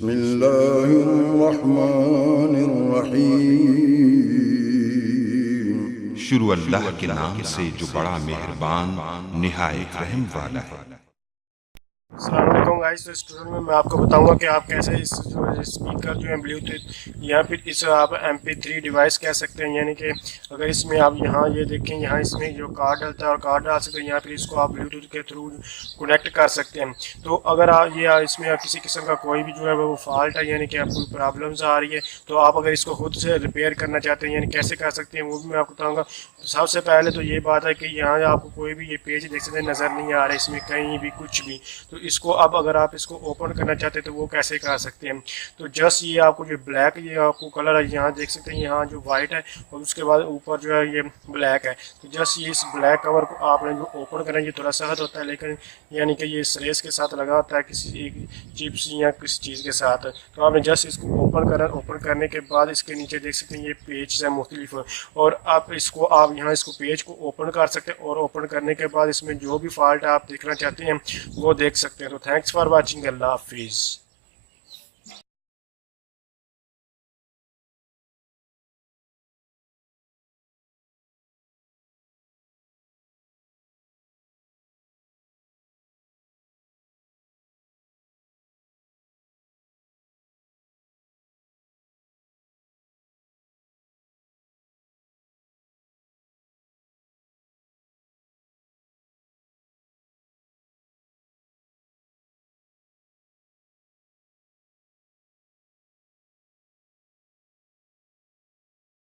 बिस्मिल्लाहिर्रहमानिर्रहीम। शुरू अल्लाह के नाम से जो बड़ा मेहरबान निहायत रहम वाला है। अस्सलाम वालेकुम गाइस। तो इस ट्यूटोरियल में मैं आपको बताऊंगा कि आप कैसे इस स्पीकर जो है ब्लूटूथ या फिर इस आप MP3 डिवाइस कह सकते हैं, यानी कि अगर इसमें आप यहाँ ये देखें, यहाँ इसमें जो कार्ड डलता है और कार्ड डाल सकते हैं, यहाँ फिर इसको आप ब्लूटूथ के थ्रू कनेक्ट कर सकते हैं। तो अगर आप ये इसमें किसी किस्म का कोई भी जो है वो फॉल्ट है, यानी कि आपको प्रॉब्लम्स आ रही है, तो आप अगर इसको खुद से रिपेयर करना चाहते हैं, यानी कैसे कर सकते हैं वो भी मैं आपको बताऊँगा। तो सबसे पहले तो ये बात है कि यहाँ आपको कोई भी ये पेज देख सकते हैं नज़र नहीं आ रहा है इसमें कहीं भी कुछ भी। तो इसको अब अगर आप इसको ओपन करना चाहते हैं तो वो कैसे कर सकते हैं। तो जस्ट ये आपको जो ब्लैक ये आपको कलर है यहाँ देख सकते हैं, यहाँ जो वाइट है और उसके बाद ऊपर जो है ये ब्लैक है। तो जस्ट ये इस ब्लैक कवर को आपने जो ओपन करना, ये थोड़ा सहज होता है लेकिन यानी कि ये स्ट्रेस के साथ लगा होता है किसी एक चिप्स या किसी चीज़ के साथ। तो आपने जस्ट इसको ओपन करने के बाद इसके नीचे देख सकते हैं ये पेज है मुख्तलिफ, और आप यहाँ इसको पेज को ओपन कर सकते हैं और ओपन करने के बाद इसमें जो भी फॉल्ट आप देखना चाहते हैं वो देख सकते हैं। तो थैंक्स फॉर वाचिंग। अल्लाह हाफिज़।